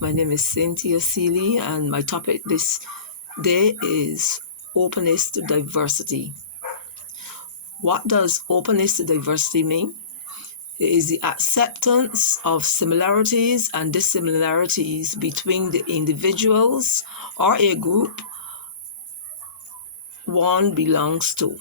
My name is Cynthia Seeley, and my topic this day is openness to diversity. What does openness to diversity mean? It is the acceptance of similarities and dissimilarities between the individuals or a group one belongs to.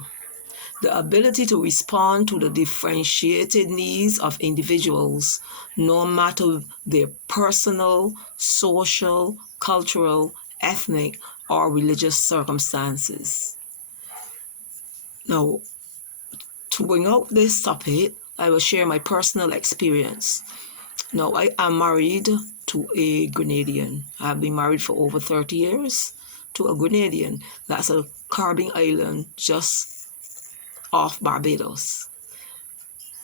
The ability to respond to the differentiated needs of individuals, no matter their personal, social, cultural, ethnic, or religious circumstances. Now, to bring out this topic, I will share my personal experience. Now, I am married to a Grenadian. I've been married for over 30 years to a Grenadian. That's a Caribbean island just off Barbados.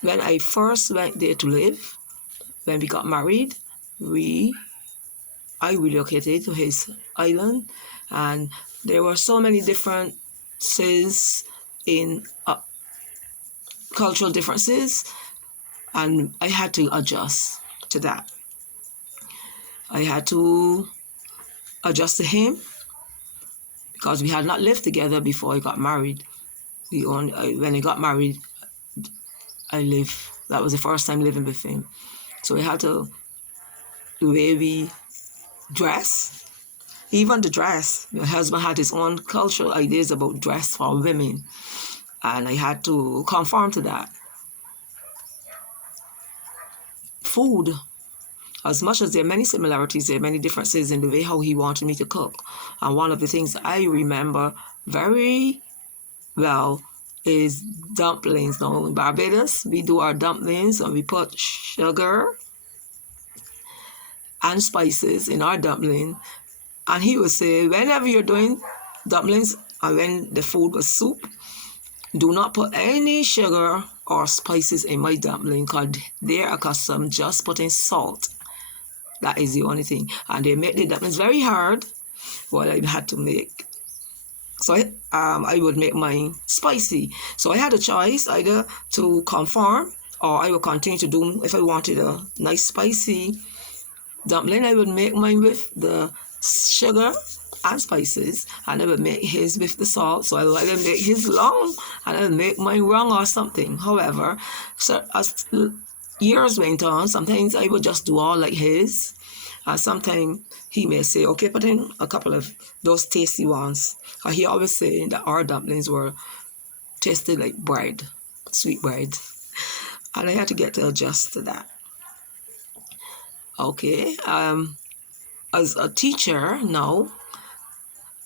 When I first went there to live, when we got married, I relocated to his island, and there were so many differences in cultural differences, and I had to adjust to that. I had to adjust to him because we had not lived together before I got married. When I got married, that was the first time living with him. So I had to, the way we dress, even the dress. My husband had his own cultural ideas about dress for women, and I had to conform to that. Food, as much as there are many similarities, there are many differences in the way how he wanted me to cook. And one of the things I remember very well is dumplings. Now in Barbados, we do our dumplings and we put sugar and spices in our dumpling. And he would say, whenever you're doing dumplings and when the food was soup, do not put any sugar or spices in my dumpling because they're accustomed just putting salt. That is the only thing. And they make the dumplings very hard, what I had to make. So I would make mine spicy. So I had a choice either to conform or I would continue to do, if I wanted a nice spicy dumpling, I would make mine with the sugar and spices, and I would make his with the salt. So I would either make his long and I would make mine wrong or something. However, so as years went on, sometimes I would just do all like his. And sometimes he may say, okay, put in a couple of those tasty ones. He always say that our dumplings were tasted like bread, sweet bread. And I had to get to adjust to that. Okay, as a teacher now,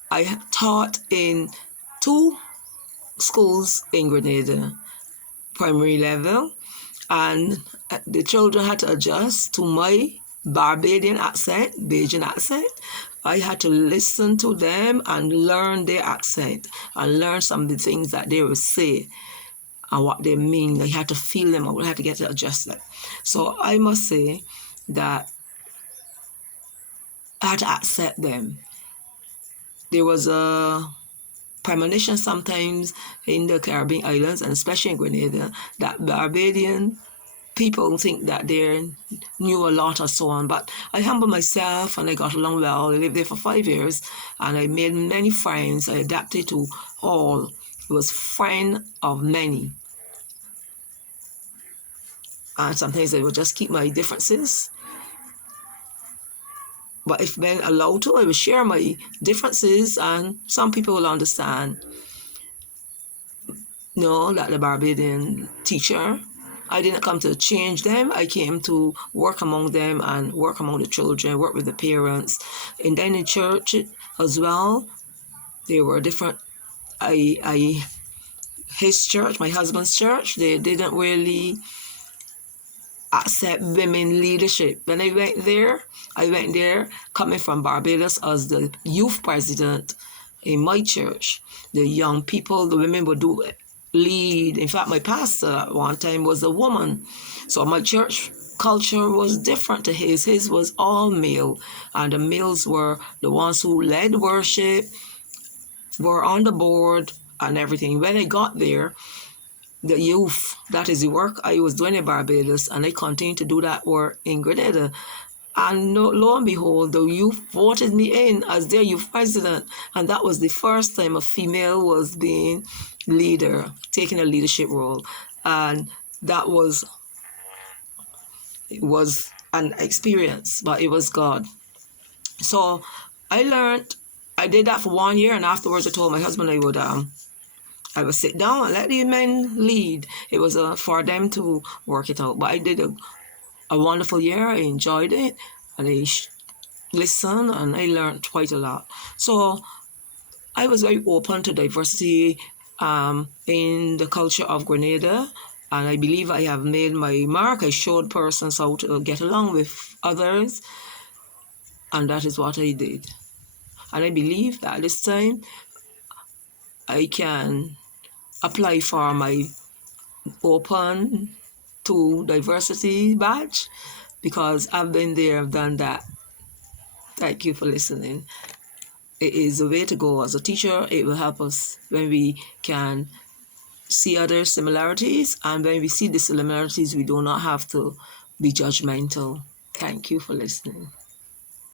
I taught in 2 schools in Grenada, primary level, and the children had to adjust to my Barbadian accent, Bajan accent. I had to listen to them and learn their accent and learn some of the things that they would say and what they mean. I had to feel them. I had to get to adjust that. So I must say that I had to accept them. There was a premonition sometimes in the Caribbean islands, and especially in Grenada, that Barbadian people think that they knew a lot or so on. But I humbled myself and I got along well. I lived there for 5 years and I made many friends. I adapted to all. I was friend of many. And sometimes I would just keep my differences. But if when allowed to, I will share my differences and some people will understand. No, that the Barbadian teacher, I didn't come to change them. I came to work among them and work among the children, work with the parents. And then in church as well, there were different, his church, my husband's church, they didn't really accept women leadership. When I went there coming from Barbados as the youth president in my church. The young people, the women would lead. In fact, my pastor at one time was a woman. So my church culture was different to his. His was all male, and the males were the ones who led worship, were on the board and everything. When I got there, the youth, that is the work I was doing in Barbados, and I continued to do that work in Grenada. And lo and behold, the youth voted me in as their youth president. And that was the first time a female was being leader, taking a leadership role. And that was, it was an experience, but it was God. So I learned, I did that for 1 year, and afterwards I told my husband I would sit down and let the men lead. It was for them to work it out. But I did a wonderful year. I enjoyed it, and I listened, and I learned quite a lot. So I was very open to diversity in the culture of Grenada, and I believe I have made my mark. I showed persons how to get along with others, and that is what I did. And I believe that this time I can apply for my open to diversity badge because I've been there, I've done that. Thank you for listening. It is the way to go as a teacher. It will help us when we can see other similarities, and when we see the similarities, we do not have to be judgmental. Thank you for listening.